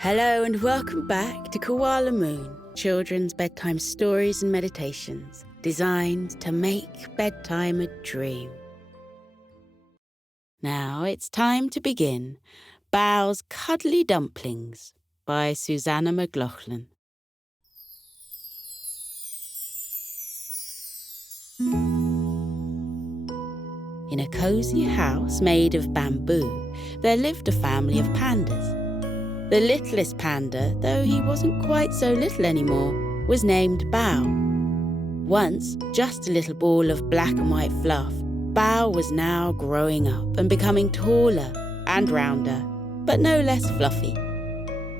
Hello and welcome back to Koala Moon, children's bedtime stories and meditations designed to make bedtime a dream. Now it's time to begin Bao's Cuddly Dumplings by Susanna McLaughlin. In a cosy house made of bamboo, there lived a family of pandas. The littlest panda, though he wasn't quite so little anymore, was named Bao. Once just a little ball of black and white fluff, Bao was now growing up and becoming taller and rounder, but no less fluffy.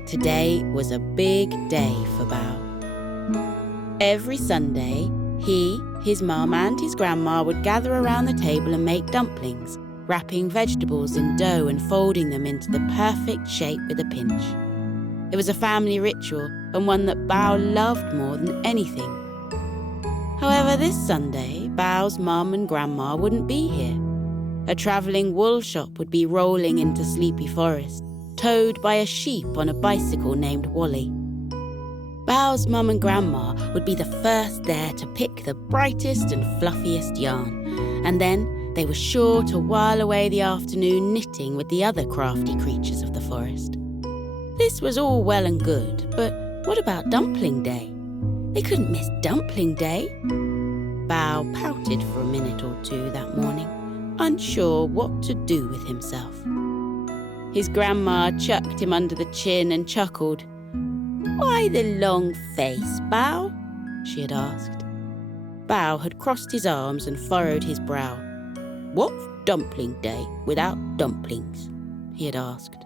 Today was a big day for Bao. Every Sunday, he, his mum and his grandma would gather around the table and make dumplings, wrapping vegetables in dough and folding them into the perfect shape with a pinch. It was a family ritual and one that Bao loved more than anything. However, this Sunday, Bao's mum and grandma wouldn't be here. A travelling wool shop would be rolling into Sleepy Forest, towed by a sheep on a bicycle named Wally. Bao's mum and grandma would be the first there to pick the brightest and fluffiest yarn, and then they were sure to while away the afternoon knitting with the other crafty creatures of the forest. This was all well and good, but what about Dumpling Day? They couldn't miss Dumpling Day. Bao pouted for a minute or two that morning, unsure what to do with himself. His grandma chucked him under the chin and chuckled. "Why the long face, Bao?" she had asked. Bao had crossed his arms and furrowed his brow. "What's Dumpling Day without dumplings?" he had asked.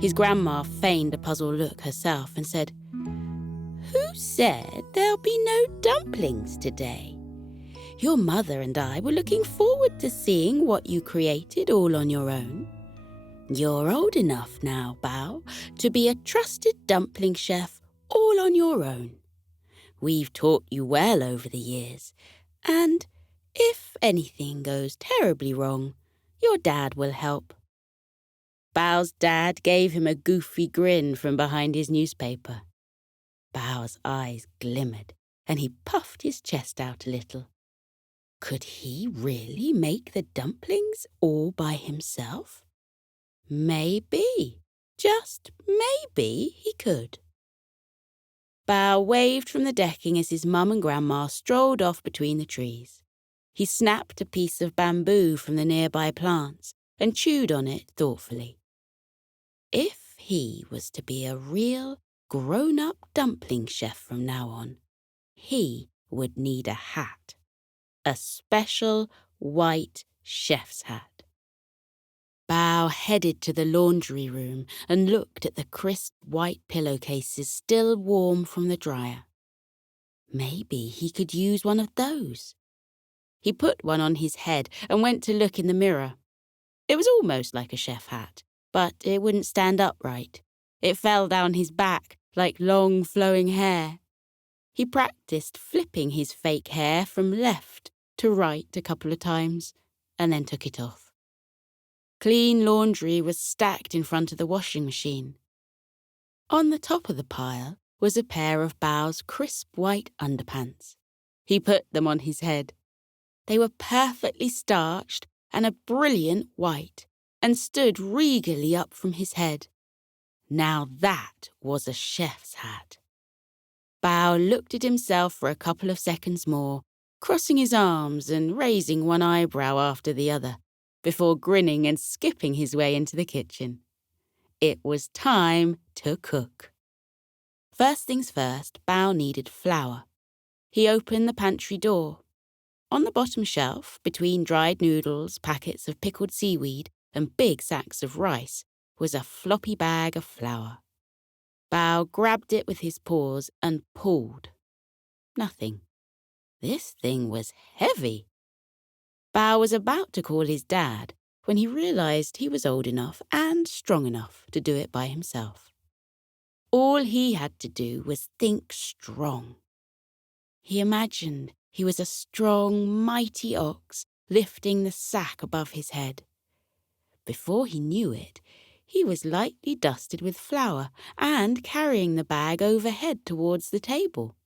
His grandma feigned a puzzled look herself and said, "Who said there'll be no dumplings today? Your mother and I were looking forward to seeing what you created all on your own. You're old enough now, Bao, to be a trusted dumpling chef all on your own. We've taught you well over the years, and if anything goes terribly wrong, your dad will help." Bao's dad gave him a goofy grin from behind his newspaper. Bao's eyes glimmered, and he puffed his chest out a little. Could he really make the dumplings all by himself? Maybe, just maybe he could. Bao waved from the decking as his mum and grandma strolled off between the trees. He snapped a piece of bamboo from the nearby plants and chewed on it thoughtfully. If he was to be a real, grown-up dumpling chef from now on, he would need a hat. A special white chef's hat. Bao headed to the laundry room and looked at the crisp white pillowcases still warm from the dryer. Maybe he could use one of those. He put one on his head and went to look in the mirror. It was almost like a chef hat, but it wouldn't stand upright. It fell down his back like long flowing hair. He practiced flipping his fake hair from left to right a couple of times and then took it off. Clean laundry was stacked in front of the washing machine. On the top of the pile was a pair of Bao's crisp white underpants. He put them on his head. They were perfectly starched and a brilliant white, and stood regally up from his head. Now that was a chef's hat. Bao looked at himself for a couple of seconds more, crossing his arms and raising one eyebrow after the other, before grinning and skipping his way into the kitchen. It was time to cook. First things first, Bao needed flour. He opened the pantry door. On the bottom shelf, between dried noodles, packets of pickled seaweed, and big sacks of rice, was a floppy bag of flour. Bao grabbed it with his paws and pulled. Nothing. This thing was heavy. Bao was about to call his dad when he realised he was old enough and strong enough to do it by himself. All he had to do was think strong. He imagined he was a strong, mighty ox lifting the sack above his head. Before he knew it, He was lightly dusted with flour and carrying the bag overhead towards the table.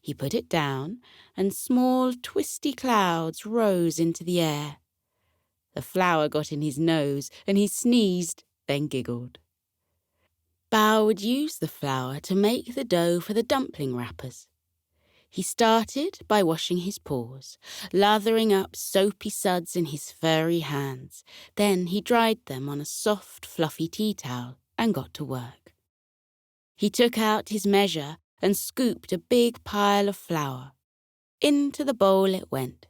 He put it down, and small twisty clouds rose into the air. The flour got in his nose, and he sneezed, then giggled. Bao would use the flour to make the dough for the dumpling wrappers. He started by washing his paws, lathering up soapy suds in his furry hands. Then he dried them on a soft, fluffy tea towel and got to work. He took out his measure and scooped a big pile of flour. Into the bowl it went.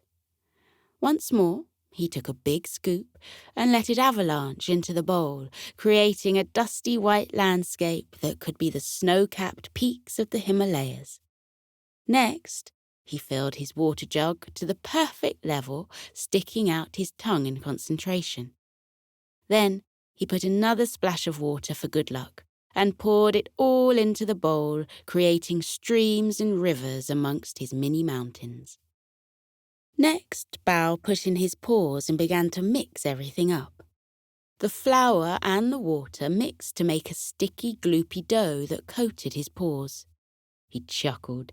Once more, he took a big scoop and let it avalanche into the bowl, creating a dusty white landscape that could be the snow-capped peaks of the Himalayas. Next, he filled his water jug to the perfect level, sticking out his tongue in concentration. Then he put another splash of water for good luck and poured it all into the bowl, creating streams and rivers amongst his mini mountains. Next, Bao put in his paws and began to mix everything up. The flour and the water mixed to make a sticky, gloopy dough that coated his paws. He chuckled.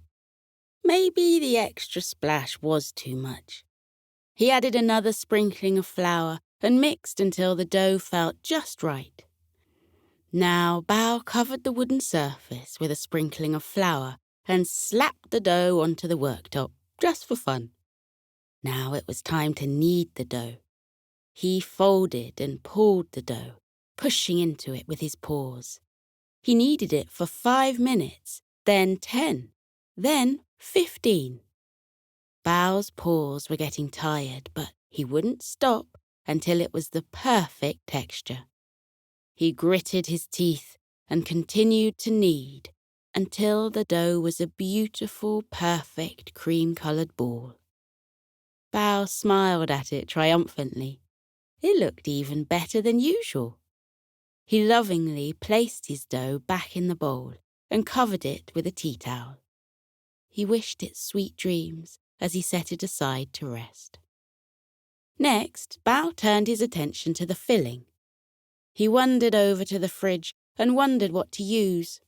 Maybe the extra splash was too much. He added another sprinkling of flour and mixed until the dough felt just right. Now Bao covered the wooden surface with a sprinkling of flour and slapped the dough onto the worktop, just for fun. Now it was time to knead the dough. He folded and pulled the dough, pushing into it with his paws. He kneaded it for 5 minutes, then 10, then 15. Bao's paws were getting tired, but he wouldn't stop until it was the perfect texture. He gritted his teeth and continued to knead until the dough was a beautiful, perfect cream-coloured ball. Bao smiled at it triumphantly. It looked even better than usual. He lovingly placed his dough back in the bowl and covered it with a tea towel. He wished it sweet dreams as he set it aside to rest. Next, Bao turned his attention to the filling. He wandered over to the fridge and wondered what to use.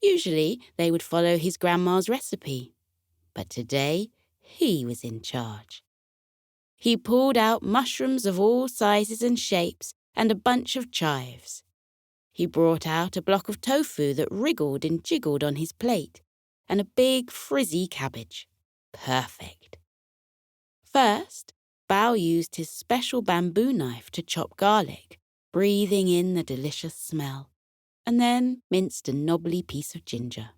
Usually, they would follow his grandma's recipe, but today he was in charge. He pulled out mushrooms of all sizes and shapes and a bunch of chives. He brought out a block of tofu that wriggled and jiggled on his plate, and a big frizzy cabbage. Perfect. First, Bao used his special bamboo knife to chop garlic, breathing in the delicious smell, and then minced a knobbly piece of ginger.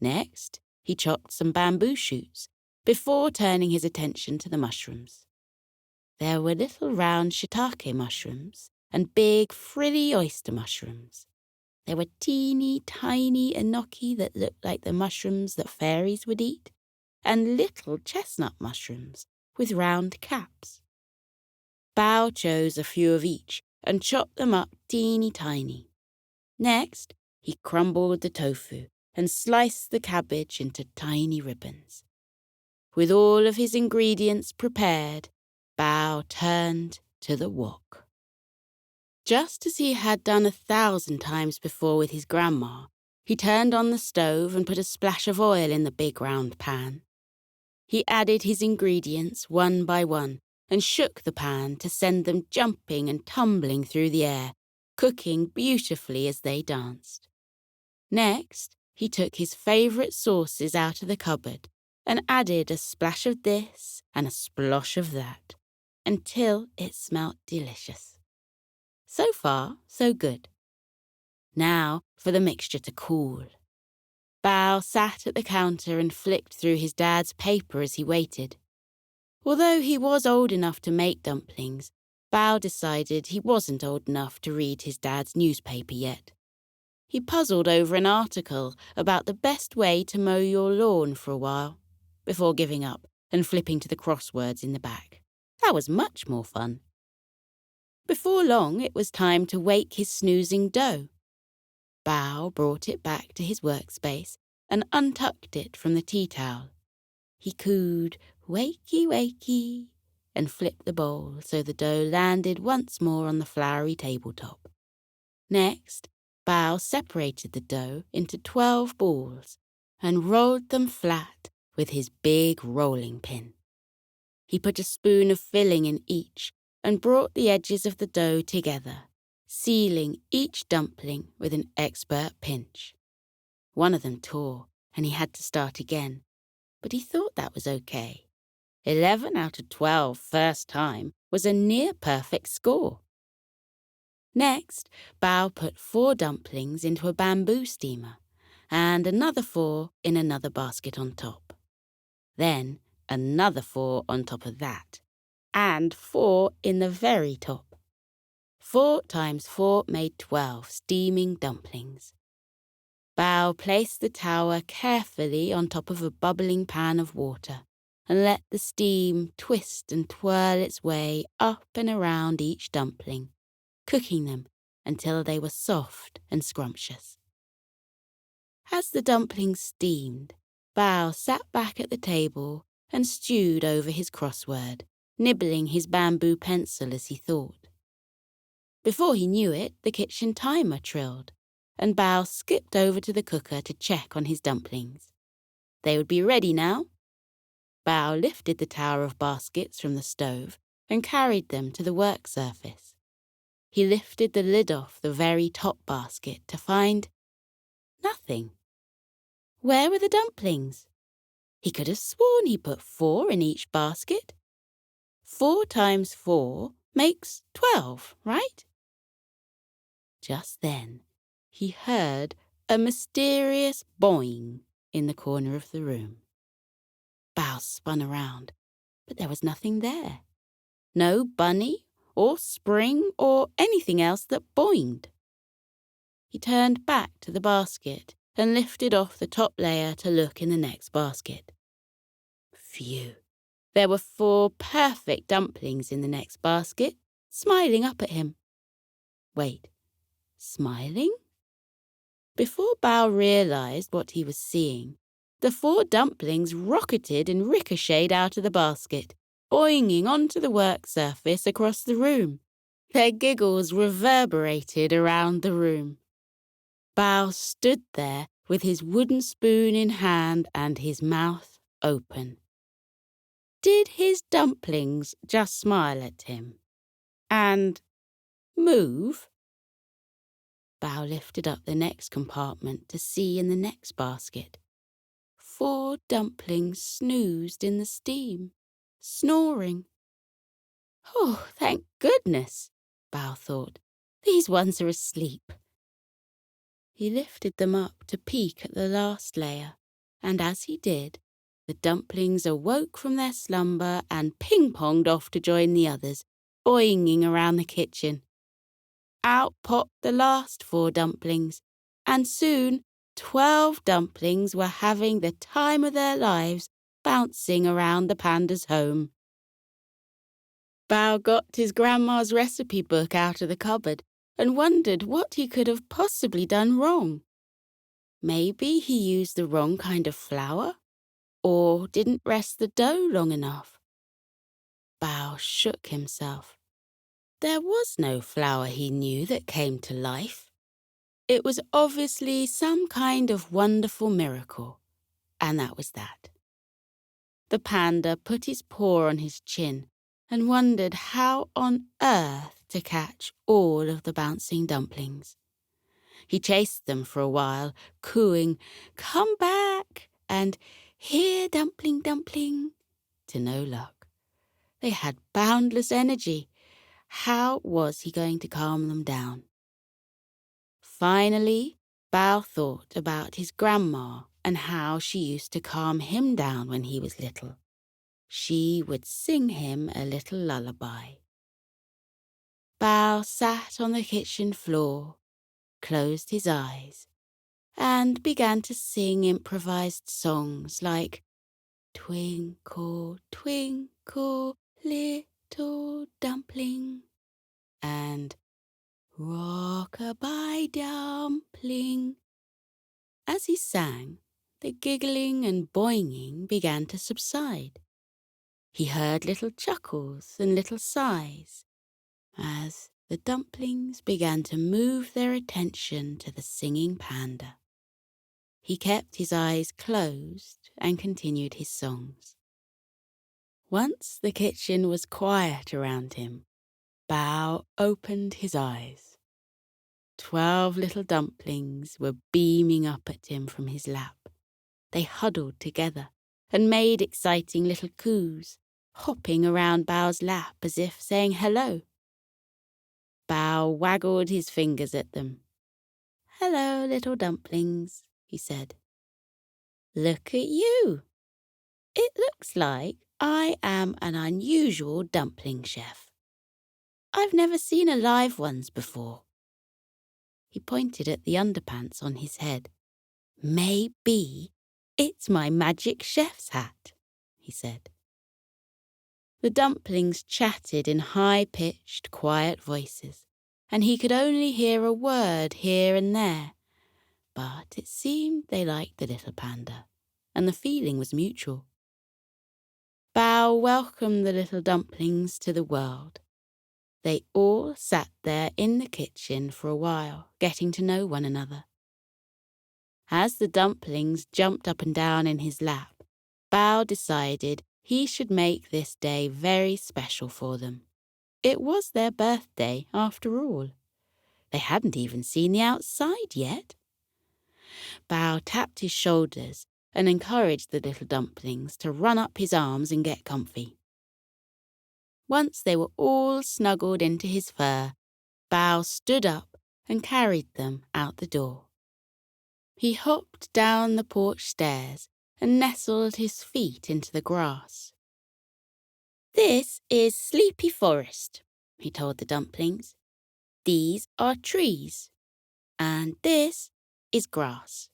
Next, he chopped some bamboo shoots before turning his attention to the mushrooms. There were little round shiitake mushrooms and big frilly oyster mushrooms. There were teeny tiny enoki that looked like the mushrooms that fairies would eat, and little chestnut mushrooms with round caps. Bao chose a few of each and chopped them up teeny tiny. Next, he crumbled the tofu and sliced the cabbage into tiny ribbons. With all of his ingredients prepared, Bao turned to the wok. Just as he had done 1,000 times before with his grandma, he turned on the stove and put a splash of oil in the big round pan. He added his ingredients one by one and shook the pan to send them jumping and tumbling through the air, cooking beautifully as they danced. Next, he took his favourite sauces out of the cupboard and added a splash of this and a splosh of that, until it smelt delicious. So far, so good. Now for the mixture to cool. Bao sat at the counter and flicked through his dad's paper as he waited. Although he was old enough to make dumplings, Bao decided he wasn't old enough to read his dad's newspaper yet. He puzzled over an article about the best way to mow your lawn for a while, before giving up and flipping to the crosswords in the back. That was much more fun. Before long, it was time to wake his snoozing dough. Bao brought it back to his workspace and untucked it from the tea towel. He cooed, "Wakey, wakey," and flipped the bowl so the dough landed once more on the floury tabletop. Next, Bao separated the dough into 12 balls and rolled them flat with his big rolling pin. He put a spoon of filling in each and brought the edges of the dough together, sealing each dumpling with an expert pinch. One of them tore, and he had to start again, but he thought that was okay. 11 out of 12 first time was a near-perfect score. Next, Bao put 4 dumplings into a bamboo steamer and another 4 in another basket on top. Then another 4 on top of that, and 4 in the very top. 4 times 4 made 12 steaming dumplings. Bao placed the tower carefully on top of a bubbling pan of water and let the steam twist and twirl its way up and around each dumpling, cooking them until they were soft and scrumptious. As the dumplings steamed, Bao sat back at the table and stewed over his crossword, nibbling his bamboo pencil as he thought. Before he knew it, the kitchen timer trilled, and Bao skipped over to the cooker to check on his dumplings. They would be ready now. Bao lifted the tower of baskets from the stove and carried them to the work surface. He lifted the lid off the very top basket to find nothing. Where were the dumplings? He could have sworn he put 4 in each basket. 4 times 4 makes 12, right? Just then, he heard a mysterious boing in the corner of the room. Bao spun around, but there was nothing there. No bunny or spring or anything else that boinged. He turned back to the basket and lifted off the top layer to look in the next basket. Phew! There were 4 perfect dumplings in the next basket, smiling up at him. Wait, smiling? Before Bao realized what he was seeing, the 4 dumplings rocketed and ricocheted out of the basket, boinging onto the work surface across the room. Their giggles reverberated around the room. Bao stood there with his wooden spoon in hand and his mouth open. Did his dumplings just smile at him? And move? Bao lifted up the next compartment to see in the next basket. 4 dumplings snoozed in the steam, snoring. Oh, thank goodness, Bao thought. These ones are asleep. He lifted them up to peek at the last layer, and as he did, the dumplings awoke from their slumber and ping-ponged off to join the others, boinging around the kitchen. Out popped the last 4 dumplings, and soon 12 dumplings were having the time of their lives bouncing around the panda's home. Bao got his grandma's recipe book out of the cupboard and wondered what he could have possibly done wrong. Maybe he used the wrong kind of flour, or didn't rest the dough long enough. Bao shook himself. There was no flower he knew that came to life. It was obviously some kind of wonderful miracle, and that was that. The panda put his paw on his chin and wondered how on earth to catch all of the bouncing dumplings. He chased them for a while, cooing, "Come back!" and "Here, dumpling, dumpling," to no luck. They had boundless energy. How was he going to calm them down? Finally, Bao thought about his grandma and how she used to calm him down when he was little. She would sing him a little lullaby. Bao sat on the kitchen floor, closed his eyes, and began to sing improvised songs like "Twinkle, twinkle, little dumpling," and "Rock-a-bye dumpling." As he sang, the giggling and boinging began to subside. He heard little chuckles and little sighs as the dumplings began to move their attention to the singing panda. He kept his eyes closed and continued his songs. Once the kitchen was quiet around him, Bao opened his eyes. 12 little dumplings were beaming up at him from his lap. They huddled together and made exciting little coos, hopping around Bao's lap as if saying hello. Bao waggled his fingers at them. "Hello, little dumplings," he said. "Look at you. It looks like I am an unusual dumpling chef. I've never seen alive ones before." He pointed at the underpants on his head. "Maybe it's my magic chef's hat," he said. The dumplings chatted in high-pitched, quiet voices, and he could only hear a word here and there. But it seemed they liked the little panda, and the feeling was mutual. Bao welcomed the little dumplings to the world. They all sat there in the kitchen for a while, getting to know one another. As the dumplings jumped up and down in his lap, Bao decided he should make this day very special for them. It was their birthday, after all. They hadn't even seen the outside yet. Bao tapped his shoulders and encouraged the little dumplings to run up his arms and get comfy. Once they were all snuggled into his fur, Bao stood up and carried them out the door. He hopped down the porch stairs and nestled his feet into the grass. "This is Sleepy Forest," he told the dumplings. "These are trees, and this is grass,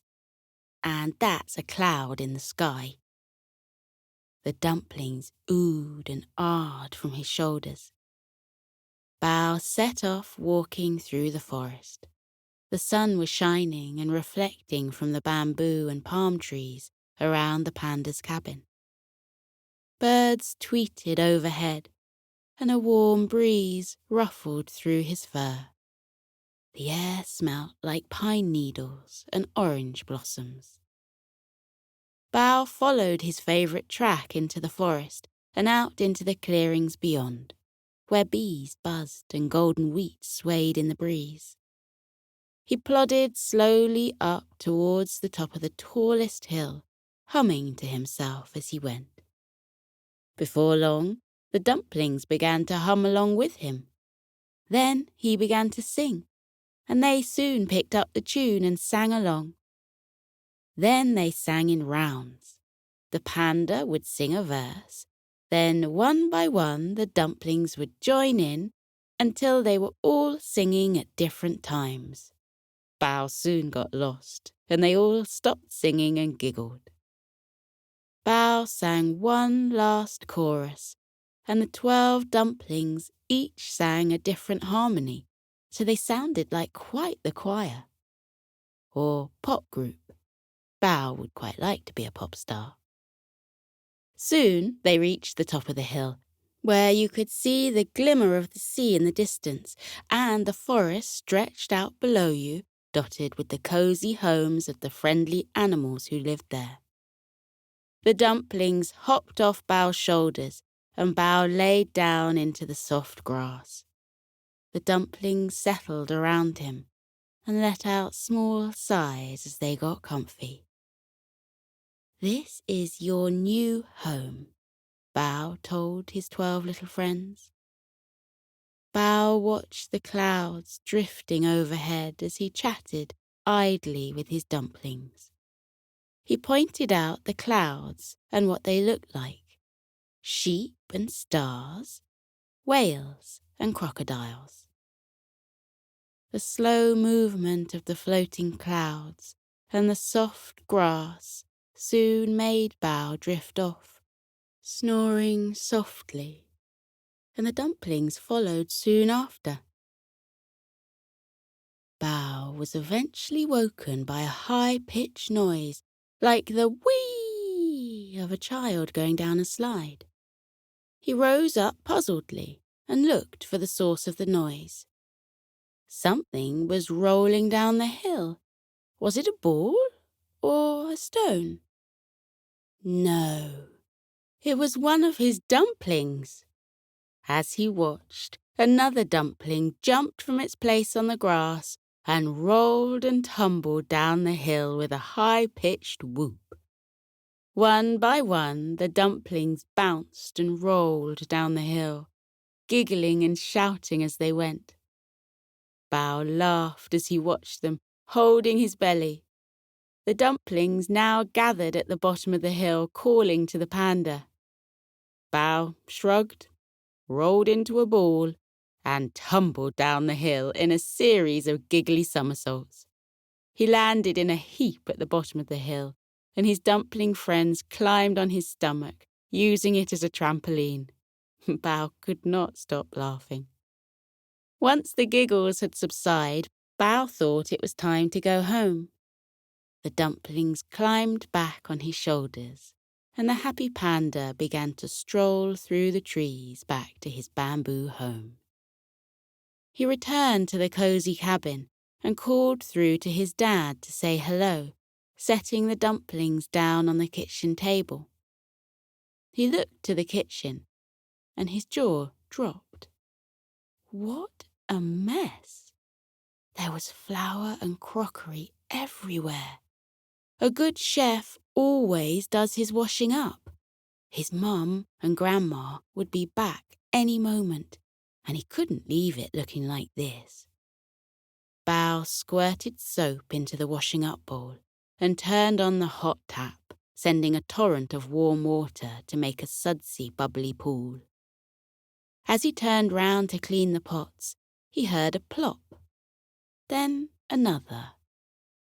and that's a cloud in the sky." The dumplings oohed and ahed from his shoulders. Bao set off walking through the forest. The sun was shining and reflecting from the bamboo and palm trees around the panda's cabin. Birds tweeted overhead, and a warm breeze ruffled through his fur. The air smelt like pine needles and orange blossoms. Bao followed his favourite track into the forest and out into the clearings beyond, where bees buzzed and golden wheat swayed in the breeze. He plodded slowly up towards the top of the tallest hill, humming to himself as he went. Before long, the dumplings began to hum along with him. Then he began to sing, and they soon picked up the tune and sang along. Then they sang in rounds. The panda would sing a verse, then one by one the dumplings would join in until they were all singing at different times. Bao soon got lost, and they all stopped singing and giggled. Bao sang one last chorus, and the 12 dumplings each sang a different harmony, so they sounded like quite the choir. Or pop group. Bao would quite like to be a pop star. Soon they reached the top of the hill, where you could see the glimmer of the sea in the distance, and the forest stretched out below you, dotted with the cosy homes of the friendly animals who lived there. The dumplings hopped off Bao's shoulders, and Bao laid down into the soft grass. The dumplings settled around him and let out small sighs as they got comfy. "This is your new home," Bao told his 12 little friends. Bao watched the clouds drifting overhead as he chatted idly with his dumplings. He pointed out the clouds and what they looked like: sheep and stars, whales and crocodiles. The slow movement of the floating clouds and the soft grass soon made Bao drift off, snoring softly, and the dumplings followed soon after. Bao was eventually woken by a high-pitched noise, like the whee of a child going down a slide. He rose up puzzledly and looked for the source of the noise. Something was rolling down the hill. Was it a ball or a stone? No, it was one of his dumplings. As he watched, another dumpling jumped from its place on the grass and rolled and tumbled down the hill with a high-pitched whoop. One by one, the dumplings bounced and rolled down the hill, giggling and shouting as they went. Bao laughed as he watched them, holding his belly. The dumplings now gathered at the bottom of the hill, calling to the panda. Bao shrugged, rolled into a ball, and tumbled down the hill in a series of giggly somersaults. He landed in a heap at the bottom of the hill, and his dumpling friends climbed on his stomach, using it as a trampoline. Bao could not stop laughing. Once the giggles had subsided, Bao thought it was time to go home. The dumplings climbed back on his shoulders, and the happy panda began to stroll through the trees back to his bamboo home. He returned to the cozy cabin and called through to his dad to say hello, setting the dumplings down on the kitchen table. He looked to the kitchen, and his jaw dropped. What a mess! There was flour and crockery everywhere. A good chef always does his washing up. His mum and grandma would be back any moment, and he couldn't leave it looking like this. Bao squirted soap into the washing up bowl and turned on the hot tap, sending a torrent of warm water to make a sudsy, bubbly pool. As he turned round to clean the pots, he heard a plop. Then another.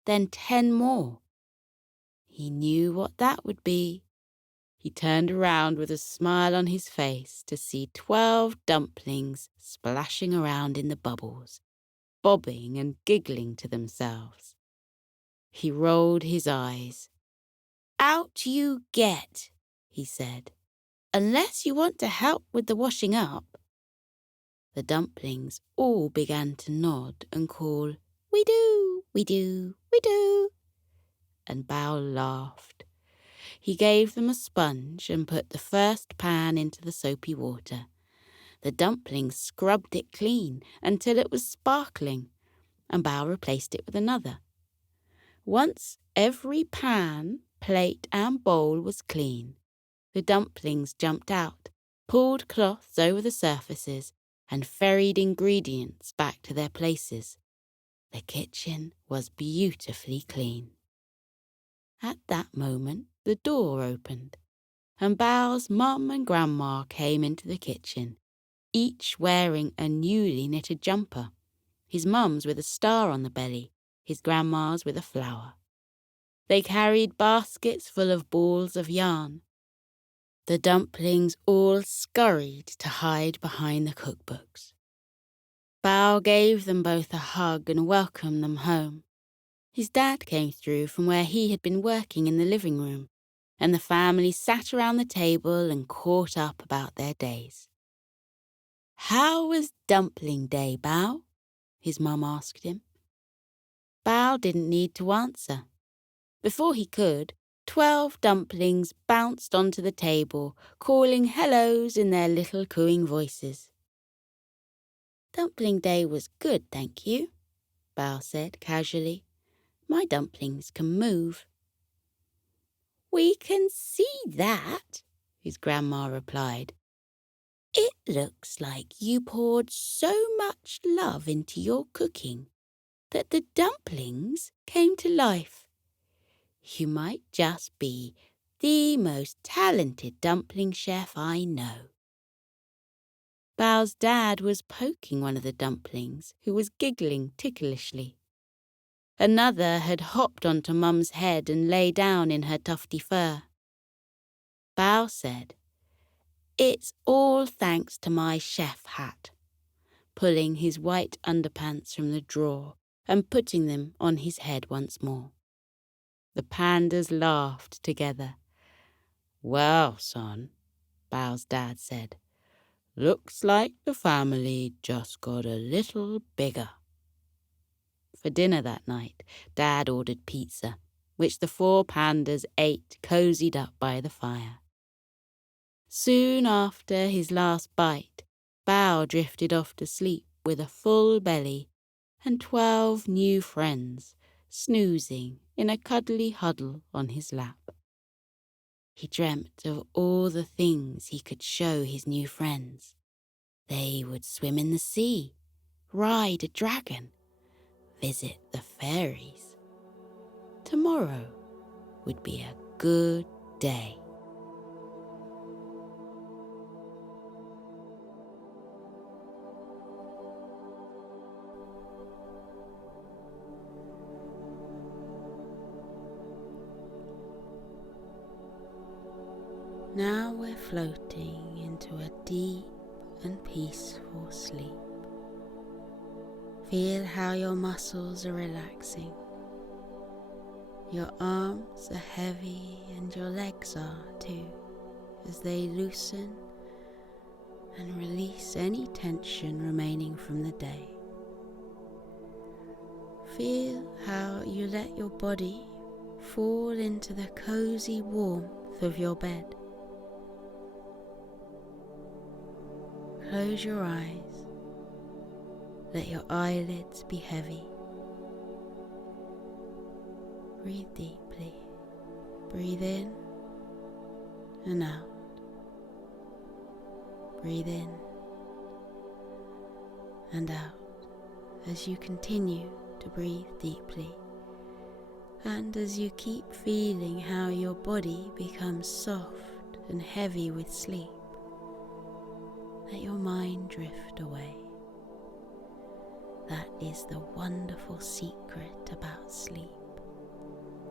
Then 10 more. He knew what that would be. He turned around with a smile on his face to see 12 dumplings splashing around in the bubbles, bobbing and giggling to themselves. He rolled his eyes. "Out you get," he said, "unless you want to help with the washing up." The dumplings all began to nod and call, "We do, we do, we do." And Bao laughed. He gave them a sponge and put the first pan into the soapy water. The dumplings scrubbed it clean until it was sparkling, and Bao replaced it with another. Once every pan, plate and bowl was clean, the dumplings jumped out, pulled cloths over the surfaces, and ferried ingredients back to their places. The kitchen was beautifully clean. At that moment, the door opened, and Bao's mum and grandma came into the kitchen, each wearing a newly knitted jumper, his mum's with a star on the belly, his grandma's with a flower. They carried baskets full of balls of yarn. The dumplings all scurried to hide behind the cookbooks. Bao gave them both a hug and welcomed them home. His dad came through from where he had been working in the living room, and the family sat around the table and caught up about their days. "How was Dumpling Day, Bao?" his mum asked him. Bao didn't need to answer. Before he could, 12 dumplings bounced onto the table, calling hellos in their little cooing voices. "Dumpling Day was good, thank you," Bao said casually. "My dumplings can move." "We can see that," his grandma replied. "It looks like you poured so much love into your cooking that the dumplings came to life. You might just be the most talented dumpling chef I know." Bao's dad was poking one of the dumplings, who was giggling ticklishly. Another had hopped onto Mum's head and lay down in her tufty fur. Bao said, "It's all thanks to my chef hat," pulling his white underpants from the drawer and putting them on his head once more. The pandas laughed together. "Well, son," Bao's dad said, "looks like the family just got a little bigger." For dinner that night, Dad ordered pizza, which the 4 pandas ate cozied up by the fire. Soon after his last bite, Bao drifted off to sleep with a full belly and 12 new friends snoozing in a cuddly huddle on his lap. He dreamt of all the things he could show his new friends. They would swim in the sea, ride a dragon, visit the fairies. Tomorrow would be a good day. Now we're floating into a deep and peaceful sleep. Feel how your muscles are relaxing. Your arms are heavy and your legs are too, as they loosen and release any tension remaining from the day. Feel how you let your body fall into the cozy warmth of your bed. Close your eyes. Let your eyelids be heavy. Breathe deeply. Breathe in and out. Breathe in and out as you continue to breathe deeply, and as you keep feeling how your body becomes soft and heavy with sleep. Let your mind drift away. That is the wonderful secret about sleep.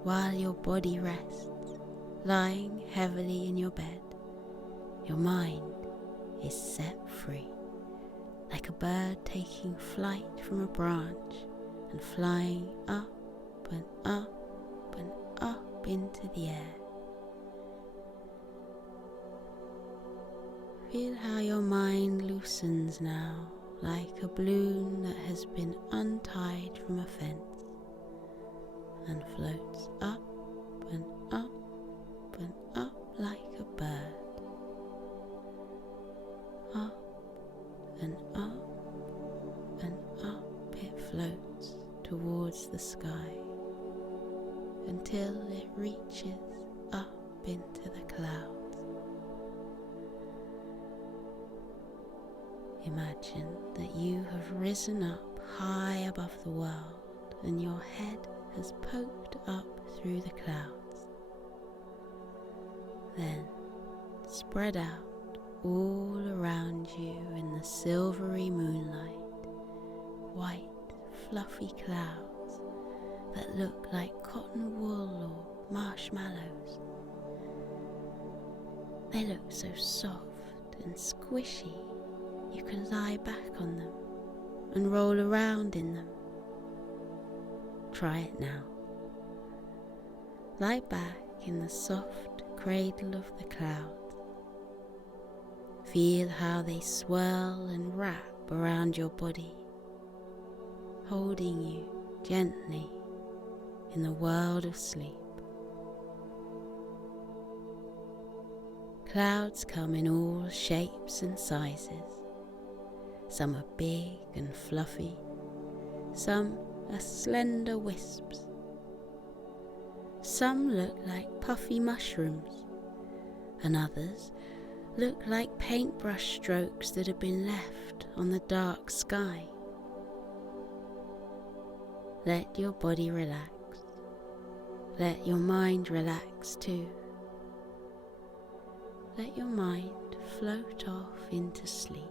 While your body rests, lying heavily in your bed, your mind is set free, like a bird taking flight from a branch and flying up and up and up into the air. Feel how your mind loosens now, like a balloon that has been untied from a fence, and floats up and up and up like a bird. Up and up and up it floats towards the sky, until it reaches up into the clouds. Imagine that you have risen up high above the world and your head has poked up through the clouds. Then spread out all around you in the silvery moonlight, white fluffy clouds that look like cotton wool or marshmallows. They look so soft and squishy. You can lie back on them and roll around in them. Try it now. Lie back in the soft cradle of the clouds. Feel how they swirl and wrap around your body, holding you gently in the world of sleep. Clouds come in all shapes and sizes. Some are big and fluffy, some are slender wisps. Some look like puffy mushrooms, and others look like paintbrush strokes that have been left on the dark sky. Let your body relax. Let your mind relax too. Let your mind float off into sleep.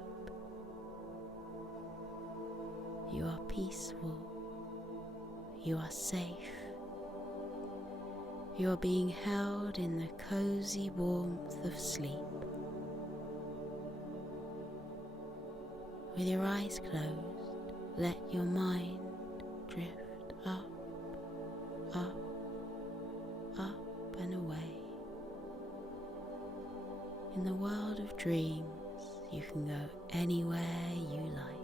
You are peaceful. You are safe. You are being held in the cozy warmth of sleep. With your eyes closed, let your mind drift up, up, up and away. In the world of dreams, you can go anywhere you like.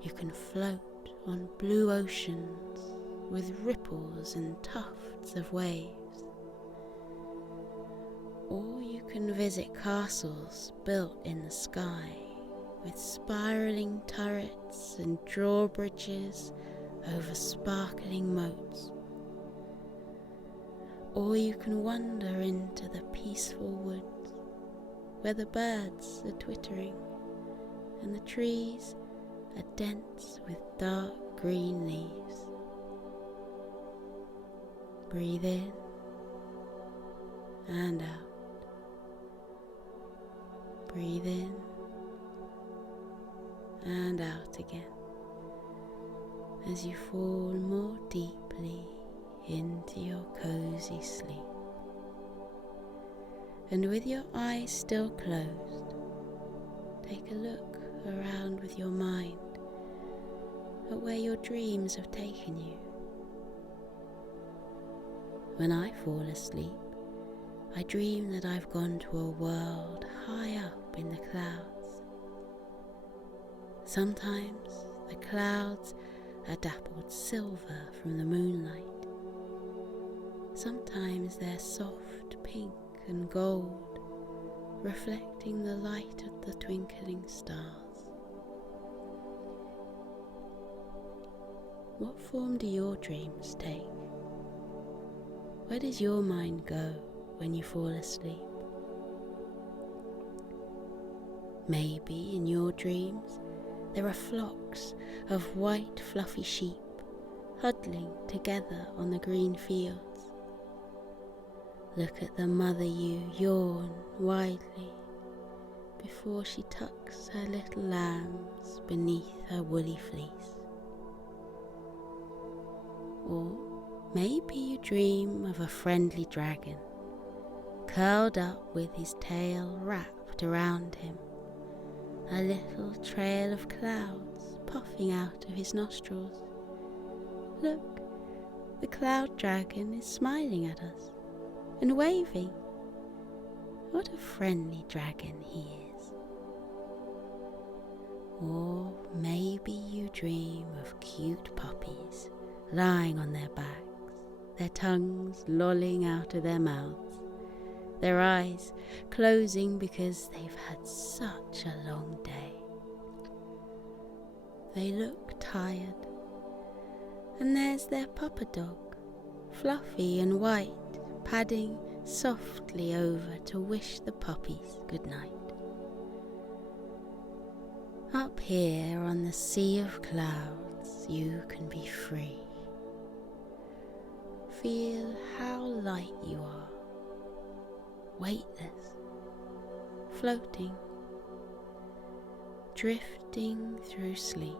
You can float on blue oceans with ripples and tufts of waves. Or you can visit castles built in the sky with spiralling turrets and drawbridges over sparkling moats. Or you can wander into the peaceful woods where the birds are twittering and the trees are dense with dark green leaves. Breathe in and out. Breathe in and out again as you fall more deeply into your cozy sleep. And with your eyes still closed, take a look around with your mind at where your dreams have taken you. When I fall asleep, I dream that I've gone to a world high up in the clouds. Sometimes the clouds are dappled silver from the moonlight. Sometimes they're soft pink and gold, reflecting the light of the twinkling stars. What form do your dreams take? Where does your mind go when you fall asleep? Maybe in your dreams there are flocks of white fluffy sheep huddling together on the green fields. Look at the mother ewe yawn widely before she tucks her little lambs beneath her woolly fleece. Or maybe you dream of a friendly dragon, curled up with his tail wrapped around him, a little trail of clouds puffing out of his nostrils. Look, the cloud dragon is smiling at us and waving. What a friendly dragon he is. Or maybe you dream of cute puppies lying on their backs, their tongues lolling out of their mouths, their eyes closing because they've had such a long day. They look tired, and there's their papa dog, fluffy and white, padding softly over to wish the puppies good night. Up here on the sea of clouds, you can be free. Feel how light you are, weightless, floating, drifting through sleep.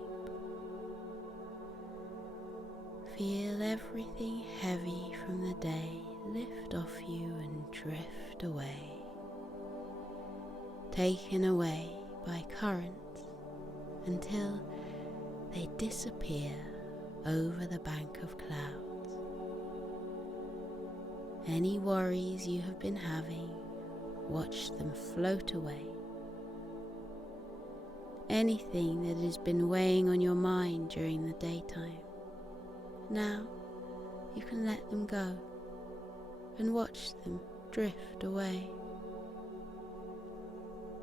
Feel everything heavy from the day lift off you and drift away, taken away by currents until they disappear over the bank of clouds. Any worries you have been having, watch them float away. Anything that has been weighing on your mind during the daytime, now you can let them go and watch them drift away.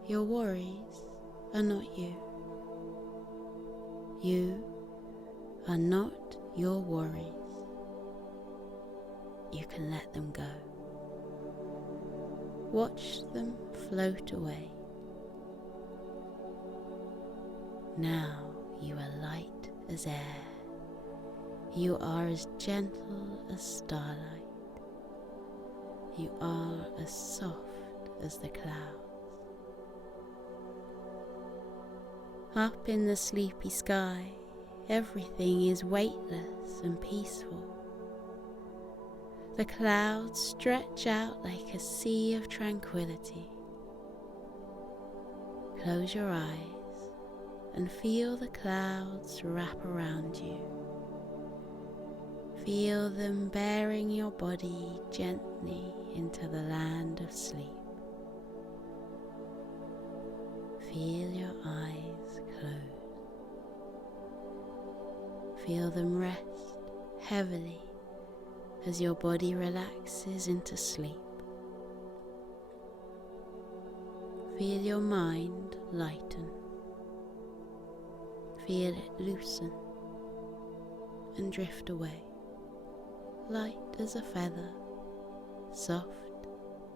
Your worries are not you. You are not your worries. You can let them go. Watch them float away. Now you are light as air. You are as gentle as starlight. You are as soft as the clouds. Up in the sleepy sky, everything is weightless and peaceful. The clouds stretch out like a sea of tranquility. Close your eyes and feel the clouds wrap around you. Feel them bearing your body gently into the land of sleep. Feel your eyes close. Feel them rest heavily as your body relaxes into sleep. Feel your mind lighten. Feel it loosen and drift away, light as a feather, soft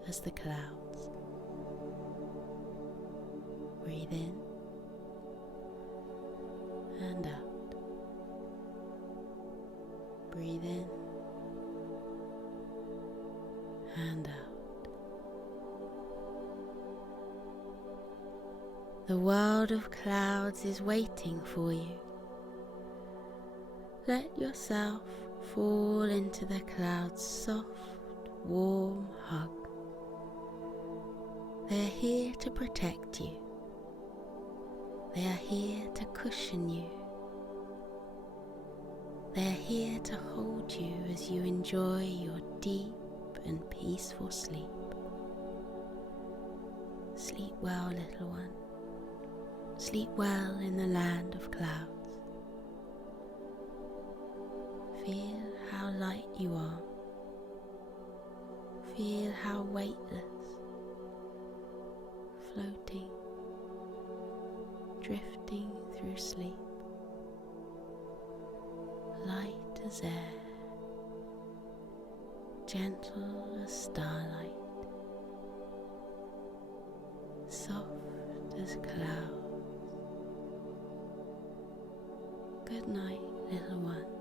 as the clouds. Breathe in and out. Breathe in and out. The world of clouds is waiting for you. Let yourself fall into the clouds' soft, warm hug. They are here to protect you. They are here to cushion you. They are here to hold you as you enjoy your deep and peaceful sleep. Sleep well, little one. Sleep well in the land of clouds. Feel how light you are. Feel how weightless, floating, drifting through sleep, light as air, gentle as starlight, soft as clouds. Good night, little one.